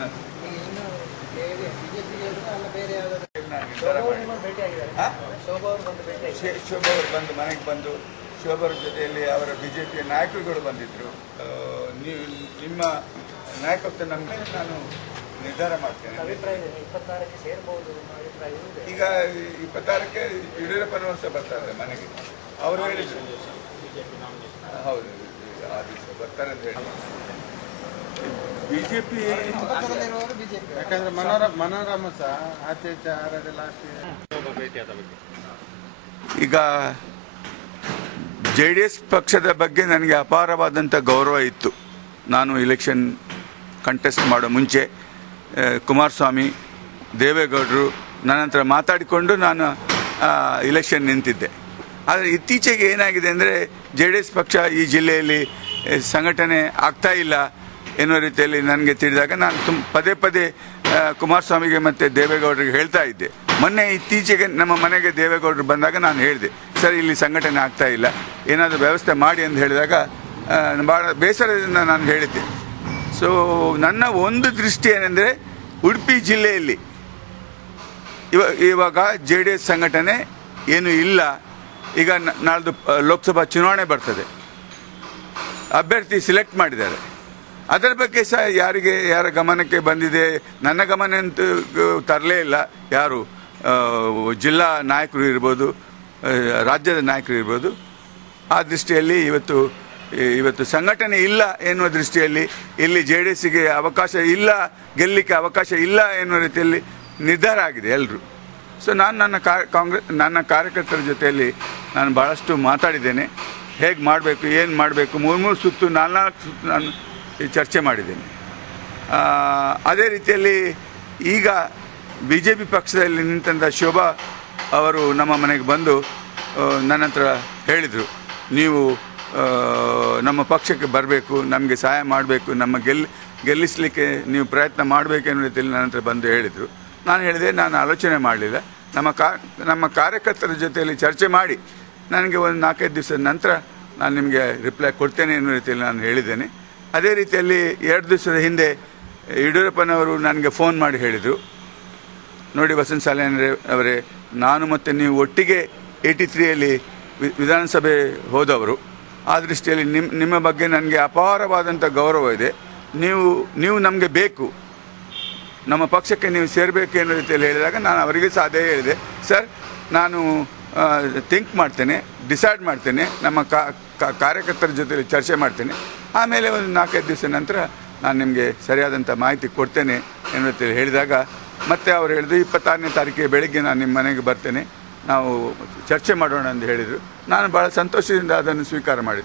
ನಾನು ಶೋಭಾ ಅವರು ಬಂದು ಮನೆಗೆ ಬಂದು ಶೋಭಾ ಅವ್ರ ಜೊತೆಯಲ್ಲಿ ಅವರ ಬಿಜೆಪಿಯ ನಾಯಕರುಗಳು ಬಂದಿದ್ದರು. ನಿಮ್ಮ ನಾಯಕತ್ವ ನಮಗೆ ನಾನು ನಿರ್ಧಾರ ಮಾಡ್ತೇನೆ. ಈಗ 26ಕ್ಕೆ ಯಡಿಯೂರಪ್ಪನವರು ಸಹ ಬರ್ತಾರೆ ಮನೆಗೆ. ಅವರು ಹೇಳಿದ್ರು ಹೌದು ಆ ದಿವಸ ಬರ್ತಾರೆ ಅಂತ ಹೇಳಿ ಬಿಜೆಪಿ. ಯಾಕಂದ್ರೆ ಮನೋರಮ ಸಹ ಅತ್ಯಾಚಾರದ ಲಾಸ್ಟ್ ಈಗ JDS ಪಕ್ಷದ ಬಗ್ಗೆ ನನಗೆ ಅಪಾರವಾದಂಥ ಗೌರವ ಇತ್ತು. ನಾನು ಇಲೆಕ್ಷನ್ ಕಂಟೆಸ್ಟ್ ಮಾಡೋ ಮುಂಚೆ ಕುಮಾರಸ್ವಾಮಿ, ದೇವೇಗೌಡರು ನನ್ನ ಹತ್ರ ಮಾತಾಡಿಕೊಂಡು ನಾನು ಇಲೆಕ್ಷನ್ ನಿಂತಿದ್ದೆ. ಆದರೆ ಇತ್ತೀಚೆಗೆ ಏನಾಗಿದೆ ಅಂದರೆ JDS ಪಕ್ಷ ಈ ಜಿಲ್ಲೆಯಲ್ಲಿ ಸಂಘಟನೆ ಆಗ್ತಾ ಇಲ್ಲ ಎನ್ನುವ ರೀತಿಯಲ್ಲಿ ನನಗೆ ತಿಳಿದಾಗ ನಾನು ಪದೇ ಪದೇ ಕುಮಾರಸ್ವಾಮಿಗೆ ಮತ್ತು ದೇವೇಗೌಡರಿಗೆ ಹೇಳ್ತಾ ಇದ್ದೆ. ಮೊನ್ನೆ ಇತ್ತೀಚೆಗೆ ನಮ್ಮ ಮನೆಗೆ ದೇವೇಗೌಡರು ಬಂದಾಗ ನಾನು ಹೇಳಿದೆ, ಸರ್ ಇಲ್ಲಿ ಸಂಘಟನೆ ಆಗ್ತಾ ಇಲ್ಲ, ಏನಾದರೂ ವ್ಯವಸ್ಥೆ ಮಾಡಿ ಅಂತ ಹೇಳಿದಾಗ ಭಾಳ ಬೇಸರದಿಂದ ನಾನು ಹೇಳಿದ್ದೆ. ಸೊ ನನ್ನ ಒಂದು ದೃಷ್ಟಿ ಏನೆಂದರೆ ಉಡುಪಿ ಜಿಲ್ಲೆಯಲ್ಲಿ ಇವಾಗ JDS ಸಂಘಟನೆ ಏನೂ ಇಲ್ಲ. ಈಗ ನಾಳ್ದು ಲೋಕಸಭಾ ಚುನಾವಣೆ ಬರ್ತದೆ, ಅಭ್ಯರ್ಥಿ ಸಿಲೆಕ್ಟ್ ಮಾಡಿದ್ದಾರೆ. ಅದರ ಬಗ್ಗೆ ಸಹ ಯಾರ ಗಮನಕ್ಕೆ ಬಂದಿದೆ? ನನ್ನ ಗಮನ ಅಂತೂ ತರಲೇ ಇಲ್ಲ. ಯಾರು ಜಿಲ್ಲಾ ನಾಯಕರು ಇರ್ಬೋದು, ರಾಜ್ಯದ ನಾಯಕರು ಇರ್ಬೋದು. ಆ ದೃಷ್ಟಿಯಲ್ಲಿ ಇವತ್ತು ಸಂಘಟನೆ ಇಲ್ಲ ಎನ್ನುವ ದೃಷ್ಟಿಯಲ್ಲಿ ಇಲ್ಲಿ JDSಗೆ ಅವಕಾಶ ಇಲ್ಲ, ಗೆಲ್ಲಲಿಕ್ಕೆ ಅವಕಾಶ ಇಲ್ಲ ಎನ್ನುವ ರೀತಿಯಲ್ಲಿ ನಿರ್ಧಾರ ಆಗಿದೆ ಎಲ್ಲರೂ. ಸೊ ನಾನು ನನ್ನ ಕಾರ್ಯಕರ್ತರ ಜೊತೆಯಲ್ಲಿ ನಾನು ಭಾಳಷ್ಟು ಮಾತಾಡಿದ್ದೇನೆ. ಹೇಗೆ ಮಾಡಬೇಕು, ಏನು ಮಾಡಬೇಕು, 3 ಸುತ್ತು 4 ಸುತ್ತು ನಾನು ಚರ್ಚೆ ಮಾಡಿದ್ದೇನೆ. ಅದೇ ರೀತಿಯಲ್ಲಿ ಈಗ BJP ಪಕ್ಷದಲ್ಲಿ ನಿಂತ ಶೋಭಾ ಅವರು ನಮ್ಮ ಮನೆಗೆ ಬಂದು ನನ್ನ ಹತ್ರ ಹೇಳಿದರು, ನೀವು ನಮ್ಮ ಪಕ್ಷಕ್ಕೆ ಬರಬೇಕು, ನಮಗೆ ಸಹಾಯ ಮಾಡಬೇಕು, ಗೆಲ್ಲಿಸಲಿಕ್ಕೆ ನೀವು ಪ್ರಯತ್ನ ಮಾಡಬೇಕು ಅನ್ನೋ ರೀತಿಯಲ್ಲಿ ನನ್ನ ಹತ್ರ ಬಂದು ಹೇಳಿದರು. ನಾನು ಹೇಳಿದೆ, ನಾನು ಆಲೋಚನೆ ಮಾಡಲಿಲ್ಲ. ನಮ್ಮ ಕಾರ್ಯಕರ್ತರ ಜೊತೆಯಲ್ಲಿ ಚರ್ಚೆ ಮಾಡಿ ನನಗೆ ಒಂದು 4-5 ದಿವಸದ ನಂತರ ನಾನು ನಿಮಗೆ ರಿಪ್ಲೈ ಕೊಡ್ತೇನೆ ಅನ್ನೋ ರೀತಿಯಲ್ಲಿ ನಾನು ಹೇಳಿದ್ದೇನೆ. ಅದೇ ರೀತಿಯಲ್ಲಿ 2 ದಿವಸದ ಹಿಂದೆ ಯಡಿಯೂರಪ್ಪನವರು ನನಗೆ ಫೋನ್ ಮಾಡಿ ಹೇಳಿದರು, ನೋಡಿ ವಸಂತ ಸಾಲೇನ್ ಅವರೇ, ನಾನು ಮತ್ತು ನೀವು ಒಟ್ಟಿಗೆ 83ಯಲ್ಲಿ ವಿಧಾನಸಭೆ ಹೋದವರು. ಆ ದೃಷ್ಟಿಯಲ್ಲಿ ನಿಮ್ಮ ಬಗ್ಗೆ ನನಗೆ ಅಪಾರವಾದಂಥ ಗೌರವ ಇದೆ. ನೀವು ನಮಗೆ ಬೇಕು, ನಮ್ಮ ಪಕ್ಷಕ್ಕೆ ನೀವು ಸೇರಬೇಕು ಅನ್ನೋ ರೀತಿಯಲ್ಲಿ ಹೇಳಿದಾಗ ನಾನು ಅವರಿಗೆ ಸಹ ಅದೇ ಹೇಳಿದೆ, ಸರ್ ನಾನು ಥಿಂಕ್ ಮಾಡ್ತೇನೆ, ಡಿಸೈಡ್ ಮಾಡ್ತೇನೆ, ನಮ್ಮ ಕಾರ್ಯಕರ್ತರ ಜೊತೆಲಿ ಚರ್ಚೆ ಮಾಡ್ತೇನೆ, ಆಮೇಲೆ ಒಂದು 4-5 ದಿವಸ ನಂತರ ನಾನು ನಿಮಗೆ ಸರಿಯಾದಂಥ ಮಾಹಿತಿ ಕೊಡ್ತೇನೆ ಅನ್ನೋ ರೀತಿಯಲ್ಲಿ ಹೇಳಿದಾಗ ಮತ್ತೆ ಅವರು ಹೇಳಿದ್ರು, 26ನೇ ತಾರೀಕಿಗೆ ಬೆಳಗ್ಗೆ ನಾನು ನಿಮ್ಮ ಮನೆಗೆ ಬರ್ತೇನೆ, ನಾವು ಚರ್ಚೆ ಮಾಡೋಣ ಅಂತ ಹೇಳಿದರು. ನಾನು ಭಾಳ ಸಂತೋಷದಿಂದ ಅದನ್ನು ಸ್ವೀಕಾರ ಮಾಡಿದೆ.